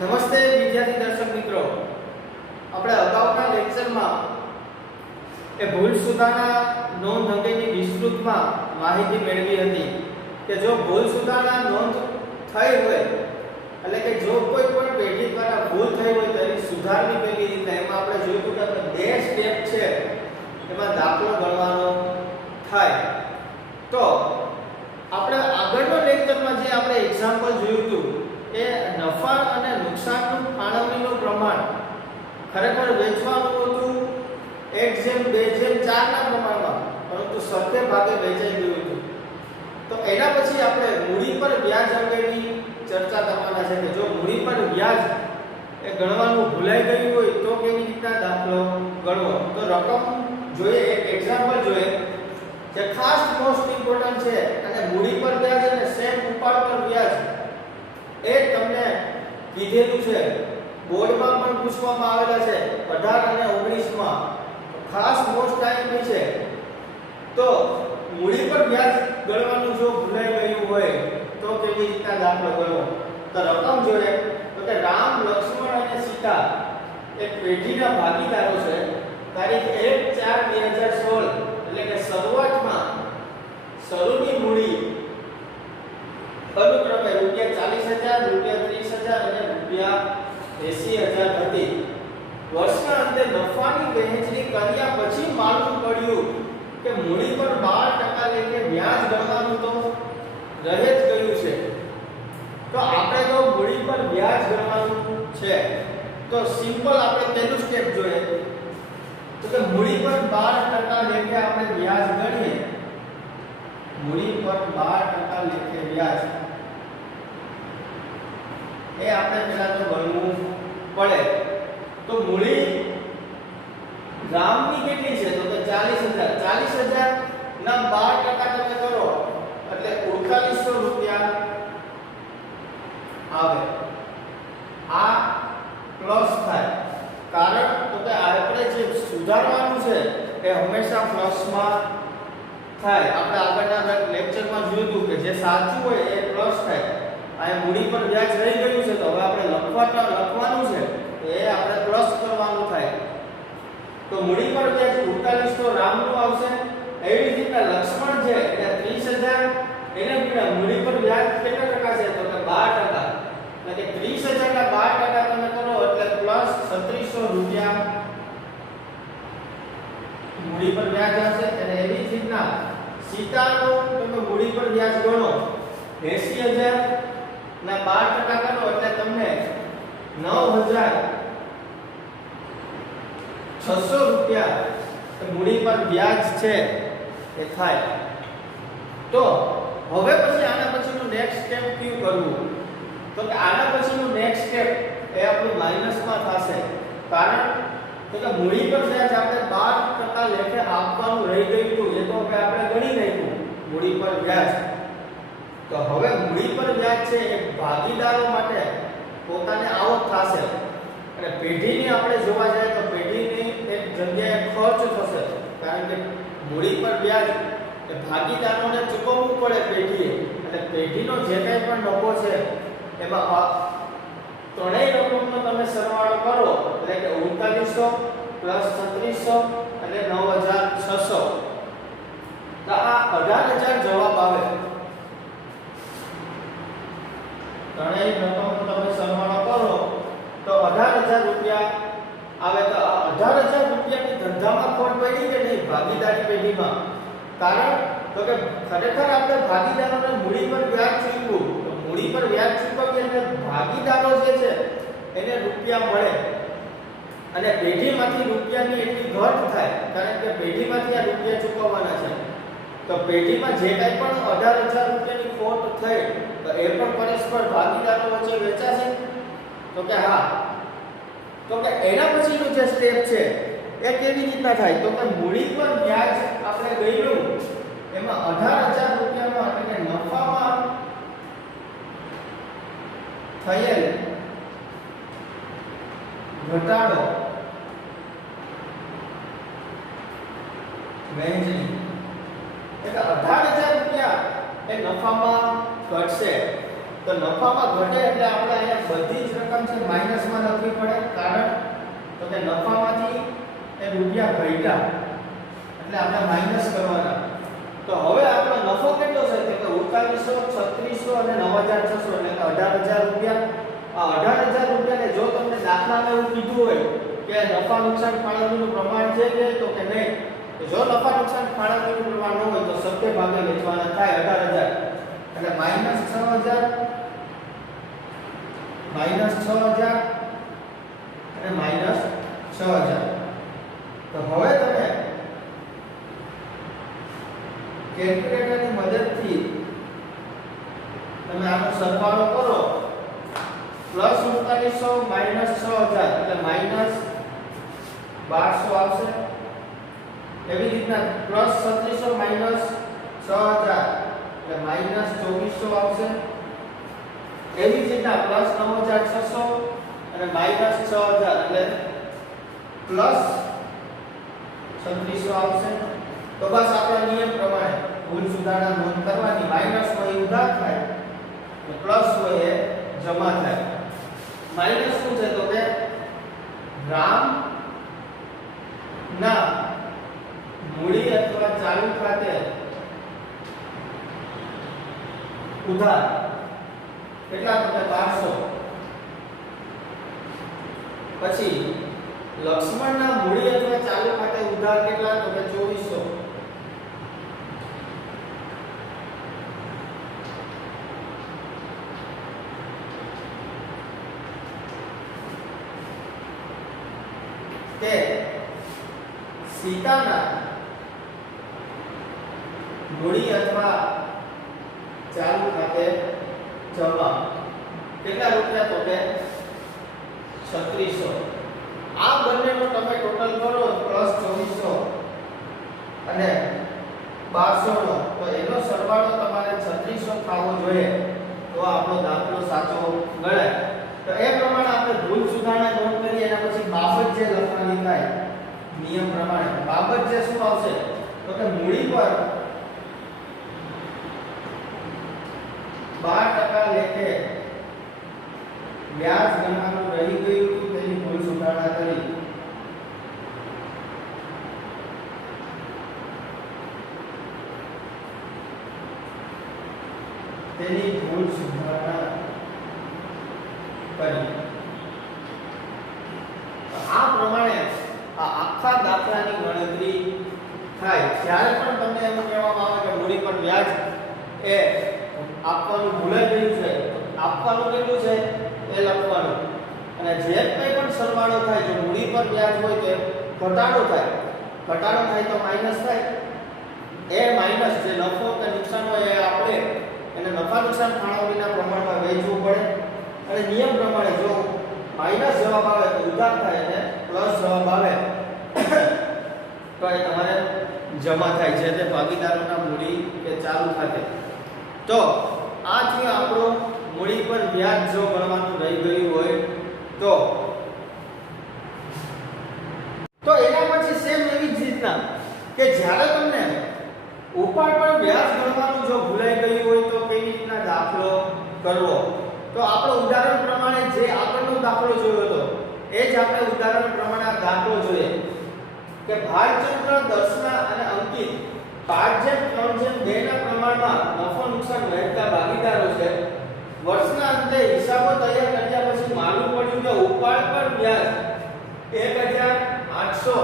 નમસ્તે વિદ્યાર્થી દર્શક મિત્રો, આપણે અગાઉના લેક્ચરમાં ભૂલ સુધારણા નોંધ અંગેની વિસ્તૃતમાં માહિતી મેળવી હતી કે જો ભૂલ સુધારણા નોંધ થઈ હોય એટલે કે જો કોઈ પણ પેઢી દ્વારા ભૂલ થઈ હોય તો એની સુધારણી કેવી રીતે, એમાં આપણે જોયું કે બે સ્ટેપ છે એમાં દાખલો ગણવાનો થાય. તો આપણે આગળના લેક્ચરમાં જે આપણે એક્ઝામ્પલ જોયું હતું એ નફા અને નુકસાનનું ફાળવણીનું પ્રમાણ ખરેખર વેચવાનું હતું 1:2:4 ના પ્રમાણમાં, પરંતુ સરખે ભાગે વેચાઈ ગયું હતું. તો એના પછી આપણે મૂડી પર વ્યાજ અંગેની ચર્ચા કરવાના છે કે જો મૂડી પર વ્યાજ એ ગણવાનું ભૂલાઈ ગયું હોય તો કેવી રીતના દાખલો ગણવો. તો રકમ જોઈએ, એક એક્ઝામ્પલ જોઈએ જે ખાસ મોસ્ટ ઇમ્પોર્ટન્ટ છે, અને મૂડી પર વ્યાજ અને સેમ ઉપાડ પર વ્યાજ એ તમને કીધેલું છે, બોર્ડમાં પણ પૂછવામાં આવેલા છે 18 અને 19 માં, ખાસ મોસ્ટ ટાઈમ છે. તો મૂડી પર વ્યાજ ગણવાનું જો ભૂલાઈ ગયું હોય તો કેવી રીતના દાખલો ગણવો. તો રકમ જોઈએ તો કે રામ, લક્ષ્મણ અને સીતા એક પેઢીના ભાગીદારો છે. તારીખ 1/4/2016 એટલે કે શરૂઆતમાં શરૂની મૂડી અનુક્રમે ₹40,000, ₹30,000 અને ₹80,000 હતી. વર્ષના અંતે નફાની વહેંચણી કર્યા પછી માલુમ પડ્યું કે મૂડી પર 12% લેખે વ્યાજ ગણવાનું તો રહે જ ગયું છે. તો આપણે તો મૂડી પર વ્યાજ ગણવાનું છે તો સિમ્પલ આપણે પહેલું સ્ટેપ જોઈએ તો કે મૂડી પર 12% લેખે આપણે વ્યાજ ગણીએ. મૂડી પર 12% લેખે વ્યાજ એ આપણે પહેલા તો ગણવું પડે. તો મૂડી રામની કેટલી છે તો કે 40,000. 40,000 ના 12% તમે કરો એટલે 4800 રૂપિયા આવે. આ પ્લસ થાય, કારણ તો કે આપણે જે સુધારવાનું છે એ હંમેશા પ્લસમાં થાય. આપણે આગળના લેક્ચરમાં જોયું હતું કે જે સાચું હોય એ પ્લસ થાય. આ મૂડી પર વ્યાજ રહી ગયું છે તો હવે આપણે લખવાનું છે એ આપણે પ્લસ કરવાનું થાય. તો મૂડી પર વ્યાજ 48 તો રામનું આવશે. એવી રીતે લક્ષ્મણ છે એટલે 30,000, એને પણ મૂડી પર વ્યાજ કેટલા ટકા છે તો કે 12%. એટલે કે 30,000 ના 12% તમે કરો એટલે પ્લસ 3600 રૂપિયા મૂડી પર વ્યાજ આવશે. અને એવી જ રીતના સીતાનો તમે મૂડી પર વ્યાજ ગણો 80,000 ના 12% કરો એટલે તમને 9,600 રૂપિયા મૂડી પર વ્યાજ છે એ થાય. તો હવે પછી આના પછીનું નેક્સ્ટ સ્ટેપ કયું કરવું તો કે આના પછીનું નેક્સ્ટ સ્ટેપ એ આપણું માઈનસમાં થશે, કારણ તો કે મૂડી પર વ્યાજ આપણે 12% લેખે આપવાનું રહી ગયું હતું એ તો હવે આપણે ગણી નાખ્યું મૂડી પર વ્યાજ. તો હવે મૂડી પર વ્યાજ છે એ ભાગીદારો માટે પોતાને આવક થશે, અને પેઢીની આપણે જોવા જાય તો પેઢીની એક જગ્યાએ ખર્ચ થશે, કારણ કે મૂડી પર વ્યાજ એ ભાગીદારોને ચૂકવવું પડે પેઢીએ. એટલે પેઢીનો જે કંઈ પણ નફો છે એમાં ત્રણેય રકમનો તમે સરવાળો કરો એટલે કે 3900 પ્લસ 3600 અને 9600. તો આ 18,000 જવાબ આવે. ત્રણેય રકમનો તમે સરવાળો કરો તો 18,000 રૂપિયા આવે. તો આ 18,000 રૂપિયાની ધંધામાં ખોટ પડી કે નહીં ભાગીદારી પેઢીમાં? કારણ તો કે ખરેખર આપણે ભાગીદારોને મૂડી પર વ્યાજ ચૂકવ્યું, તો મૂડી પર વ્યાજ ચૂકવીએ એટલે ભાગીદારો જે છે એને રૂપિયા મળે, અને પેઢીમાંથી રૂપિયાની એટલી ઘટ થાય, કારણ કે પેઢીમાંથી આ રૂપિયા ચૂકવવાના છે. તો પેઢીમાં જે કંઈ પણ 18,000 રૂપિયાની ખોટ થઈ તો એ પણ પરસ્પર ભાગીદારો વચ્ચે વેચાશે. તો કે હા. તો કે એના પછીનું જે સ્ટેપ છે એ કેવી રીતના થાય તો કે મૂડી પર વ્યાજ આપણે ગયું એમાં 18,000 રૂપિયામાં એટલે કે નફામાં થયેલ ઘટાડો વહેંચણી એટલે 18,000 રૂપિયા એ નફામાં ઘટશે. તો નફામાં ઘટે એટલે આપણે અહીંયા બધી જ રકમ રકમ છે માઈનસમાં લખવી પડે, કારણ તો કે નફામાંથી એ રૂપિયા ઘટ્યા એટલે આપણે માઈનસ કરવાના. તો હવે આપણો નફો કેટલો છે કે 4100, 3600 અને 9600 એટલે કે 18000 રૂપિયા. આ 18000 રૂપિયાને જો તમને દાખલામાં એવું કીધું હોય કે નફા નુકસાન ફાળવણીનું પ્રમાણ છે કે તો કે નહીં, તો જો નફા નુકસાન ફાળવણીનું પ્રમાણ ન હોય તો સત્ય ભાગે વેચવાના થાય 18000 એટલે -6000 -6000 અને -6000. તો હવે તમે કેલ્ક્યુલેટરની મદદથી તમે આનો સરવાળો કરો. +3900 -6000 એટલે -1200 આવશે. એવી રીતના +3600 -6000 એટલે -2400 આવશે. એવી જ રીતના +9600 અને -6000 એટલે +3600 આવશે. તો બસ આપણા નિયમ પ્રમાણે ભૂલ સુધારણા નોંધ કરવાની. માઈનસ હોય એ ઉધાર થાય અને પ્લસ હોય એ જમા થાય. માઈનસ શું છે તો કે ગ્રામ ના મૂડી અથવા ચાલુ ખાતે ઉધાર કેટલા તો કે 1200. પછી લક્ષ્મણના મૂડી અથવા ચાલુ ખાતે ઉધાર કેટલા તો કે 2400. કે સીતાના મૂડી અથવા ચાલુ ખાતે જમા કેટલા રૂપિયા તો કે 3600. આ બંનેનો તમે ટોટલ કરો +2400 અને 1200 નો, તો એનો સરવાળો તમારે 3600 થવો જોઈએ તો આપણો દાખલો સાચો ગણાય. તો એ પ્રમાણે આપણે ભૂલ સુધારણા નોંધ કરી એના પછી બાબત જે લખવાની થાય નિયમ પ્રમાણે. બાબત જે શું આવશે તો કે મૂડી પર 12% લેખે વ્યાજ ગણવાનું રહી ગયું હતું તેની ભૂલ સુધારણા કરી. તેની ભૂલ સુધારણા કરી. આ પ્રમાણે આ આખા દાખલાની ગણતરી થાય. જ્યારે પણ તમને એમ કહેવામાં આવે કે મૂડી પર વ્યાજ એ આપવાનું ભૂલાઈ ગયું છે, આપવાનું કેટલું છે એ લખવાનું, અને જે કંઈ પણ સરવાળો થાય જો મૂડી પર વ્યાજ હોય તો ઘટાડો થાય, ઘટાડો થાય તો માઈનસ થાય. એ માઈનસ જે નફો કે નુકસાન હોય એ આપણે એને નફા નુકસાન ફાળવણીના પ્રમાણમાં વહેંચવું પડે. અને નિયમ પ્રમાણે જો માઈનસ જવાબ આવે તો ઉધાર થાય અને પ્લસ જવાબ આવે તો એ તમારે જમા થાય છે તે ભાગીદારોના મૂડી કે ચાલુ ખાતે. તો આ છે આપણો મૂડી પર વ્યાજ જો ગણવાનું રહી ગયું હોય તો એના પછી સેમ એવી જ રીતના કે જ્યારે તમને ઉપાડ પર વ્યાજ ગણવાનું જો ભૂલાઈ ગયું હોય તો કેવી રીતના દાખલો કરવો. તો આપણો ઉદાહરણ પ્રમાણે જે આગળનો દાખલો જોયો હતો એ જ આપણે ઉદાહરણ પ્રમાણે આ દાખલો જોઈએ કે ભાગચંદ્ર, દર્શના અને અંકિત 5:3:2 ના પ્રમાણમાં નફો નુકસાન વહેંચતા ભાગીદારો છે. વર્ષના અંતે હિસાબો તૈયાર કર્યા પછી માલુમ પડ્યું કે ઉપાડ પર વ્યાજ 1800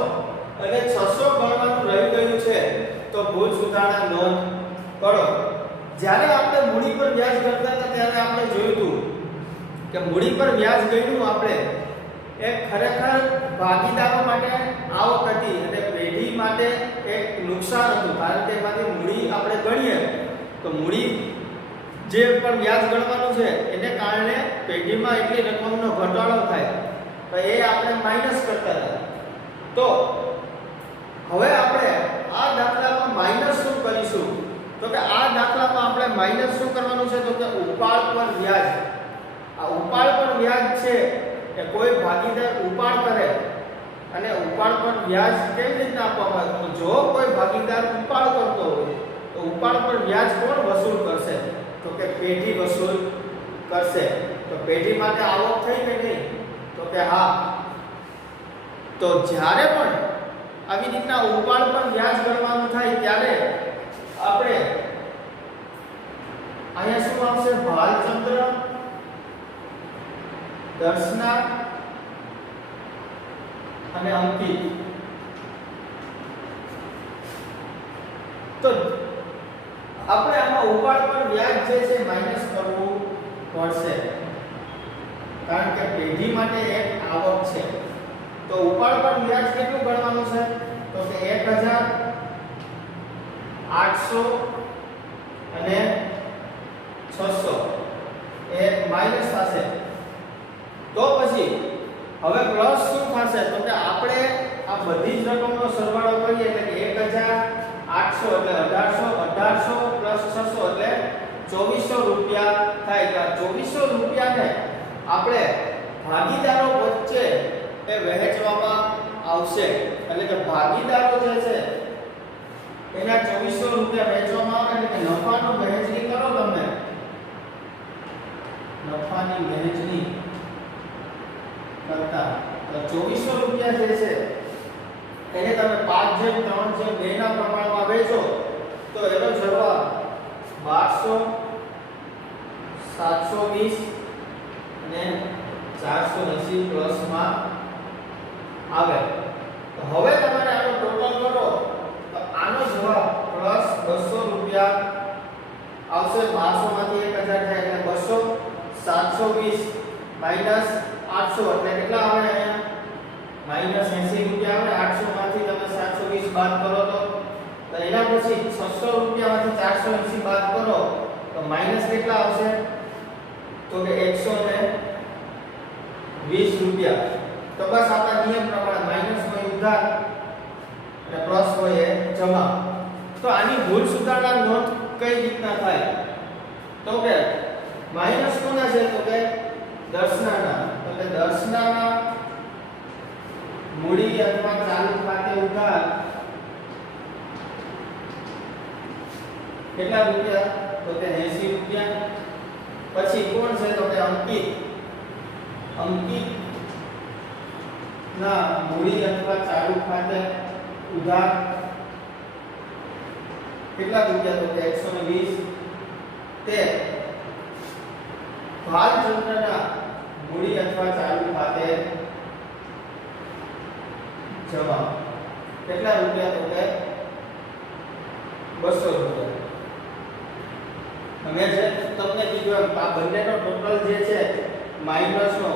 અને 600 ગણવાનું રહી ગયું છે. તો ભૂલ સુધારણા નોંધ કરો. જ્યારે આપણે મૂડી પર વ્યાજ ગણતા હતા ત્યારે આપણે જોયું હતું કે મૂડી પર વ્યાજ ગણ્યું આપણે એ ખરેખર ભાગીદારો માટે આવક હતી અને પેઢી માટે એક નુકસાન હતું. કારણ કે એમાંથી મૂડી આપણે ગણીએ તો મૂડી જે પણ વ્યાજ ગણવાનું છે એને કારણે પેઢીમાં એટલી રકમનો ઘટાડો થાય તો એ આપણે માઈનસ કરતા હતા. તો હવે આપણે આ દાખલામાં માઈનસ શું કરીશું તો કે આ દાખલામાં આપણે માઈનસ શું કરવાનું છે તો કે ઉપાડ પર વ્યાજ. આ ઉપાડ પર વ્યાજ છે કે કોઈ ભાગીદાર ઉપાડ કરે અને ઉપાડ પર વ્યાજ કેવી રીતે આપવામાં આવે? જો કોઈ ભાગીદાર ઉપાડ કરતો હોય તો ઉપાડ પર વ્યાજ કોણ વસૂલ કરશે તો કે પેઢી વસૂલ કરશે. તો પેઢી માટે આવક થઈ કે નહીં? તો કે હા. તો જ્યારે પણ આવી રીતના ઉપાડ પર વ્યાજ ગણવાનું થાય ત્યારે આપણે અહીંયા શું આવશે? ભાલચંદ્ર, દર્શના અને અંકિત. તો આપણે આમાં ઉપાડ પર વ્યાજ જે છે માઈનસ કરવું પડશે, કારણ કે પેઢી માટે એક આવક છે. તો ઉપાડ પર વ્યાજ કેટલું ગણવાનું છે? તો કે 1800 અને 600 એ માઈનસ થશે. તો પછી હવે પ્લસ શું થશે? તો કે આપણે આ બધી જ રકમનો સરવાળો કરીએ એટલે કે 1800 એટલે 1800 પ્લસ 600 એટલે 2400 રૂપિયા થાય. તો 2400 રૂપિયાને આપણે ભાગીદારો વચ્ચે એ વહેંચવામાં આવશે. એટલે કે ભાગીદારો જે છે એના 2400 રૂપિયા વહેંચવામાં આવે એટલે કે નફાનો વહેંચણી કરો. તમે નફાની વહેંચણી કરતા તો 2400 રૂપિયા જે છે એને તમે 5/3/2 ના પ્રમાણમાં વેચો તો એનો જવાબ 1200, 720 અને 480 પ્લસમાં આવે. તો હવે તમારે આનો ટોટલ કરો તો આનો જવાબ પ્લસ 200 રૂપિયા આવશે. 1200 માંથી 1000 જાય એટલે 200, 720 માઈનસ 800 એટલે કેટલા આવે? અહીંયા માઈનસ 80 રૂપિયા આવે. 800 માંથી તમે 720 બાદ કરો તો એના પછી 600 રૂપિયામાંથી 480 બાદ કરો તો માઈનસ કેટલા આવશે? તો કે 120 રૂપિયા. તો બસ આપણા નિયમ પ્રમાણે માઈનસ હોય ઉધાર અને પ્લસ હોય એ જમા. તો આની ભૂલ સુધારણા નોંધ કઈ રીતના થાય? તો કે માઈનસ કોના છે? તો કે દર્શનાના. તો કે દર્શનાના મૂડી અથવા ચાલુ ખાતે ઉધાર કેટલા રૂપિયા? તો કે 80 રૂપિયા. પછી કોણ છે? તો કે અંકિત. અંકિત ના મૂડી અથવા ચાલુ ખાતે ઉધાર કેટલા રૂપિયા? તો કે 120. તે ભાલચંદ્રના મૂડી અથવા ચાલુ ખાતે જમા કેટલા રૂપિયા? તો કે 200 રૂપિયા. મેં જે તમને કીધું એમ આ બંનેનો ટોટલ જે છે માઈનસનો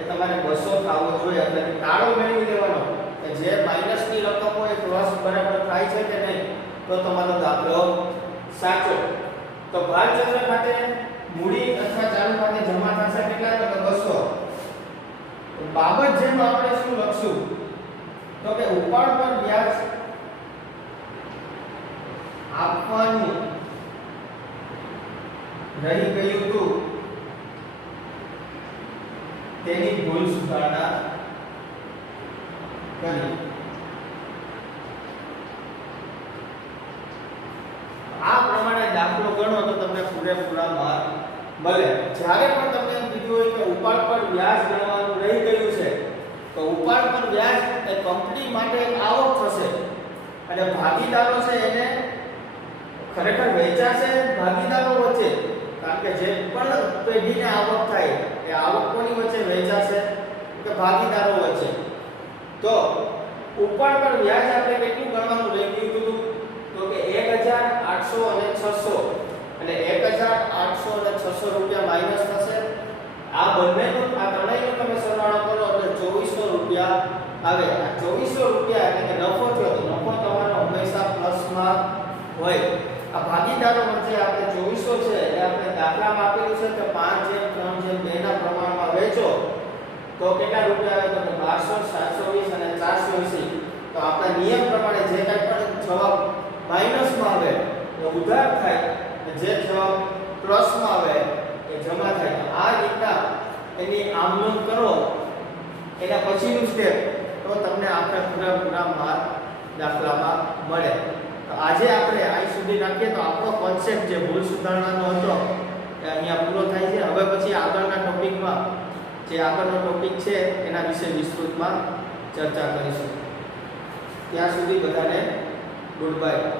એ તમારે 200 થવો જોઈએ. એટલે કે તાળો મેળવી લેવાનો કે જે માઈનસની રકમ હોય પ્લસ બરાબર થાય છે કે નહીં, તો તમારો દાખલો સાચો. તો ભાલચંદ્ર ખાતે મૂડી અથવા ચાલુ ખાતે જમા થશે કેટલા? તો કે 200. બાબત જેમ આપણે શું લખશું? તો કે ઉપાડ પર વ્યાજ આપવાનું રહી ગયું હતું તેની ભૂલ સુધારણા કરી. આ પ્રમાણે દાખલો ગણો તો તમને પૂરેપૂરા માર્ક મળે. જ્યારે પણ તમને એમ કીધું હોય કે ઉપાડ પર વ્યાજ ગણવાનું રહી ગયું છે તો ઉપાડ પર વ્યાજ એ કંપની માટે એક આવક થશે અને ભાગીદારો છે એને ખરેખર વેચાશે ભાગીદારો વચ્ચે, કારણ કે જે પણ પેઢીને આવક થાય એ આવક કોની વચ્ચે વેચાશે? કે ભાગીદારો વચ્ચે. તો ઉપાડ પર વ્યાજ આપણે કેટલું ગણવાનું રહી ગયું હતું? તો કે 1800 અને 600 અને 1800 અને 600 રૂપિયા માઈનસ થશે. આ બંનેનો આ ત્રણેયનો તમે સરવાળો કરો એટલે 2400 રૂપિયા આવે. આ 2400 રૂપિયા એટલે કે નફો થયો તો નફો તમારો હંમેશા પ્લસમાં હોય. આ ભાગીદારો વચ્ચે આપણે 2400 છે એ આપણે દાખલામાં આપેલું છે કે 5/3/2 ના પ્રમાણમાં વેચો તો કેટલા રૂપિયા આવે? તો 1200, 720 અને 480. તો આપણા નિયમ પ્રમાણે જે કંઈ પણ જવાબ માઈનસમાં આવે એ ઉધાર થાય અને જે જવાબ પ્લસમાં આવે એ જમા થાય. તો આ રીતના એની આમનોંધ કરો એના પછીનું સ્ટેપ તો તમને આપણે પૂરા માર્ક દાખલામાં મળે. તો આજે આપણે અહીં સુધી રાખીએ તો આપણો કોન્સેપ્ટ જે ભૂલ સુધારણાનો હતો એ અહીંયા પૂરો થાય છે. હવે પછી આગળના ટોપિકમાં જે આગળનો ટોપિક છે એના વિશે વિસ્તૃતમાં ચર્ચા કરીશું. ત્યાં સુધી બધાને ગુડ બાય.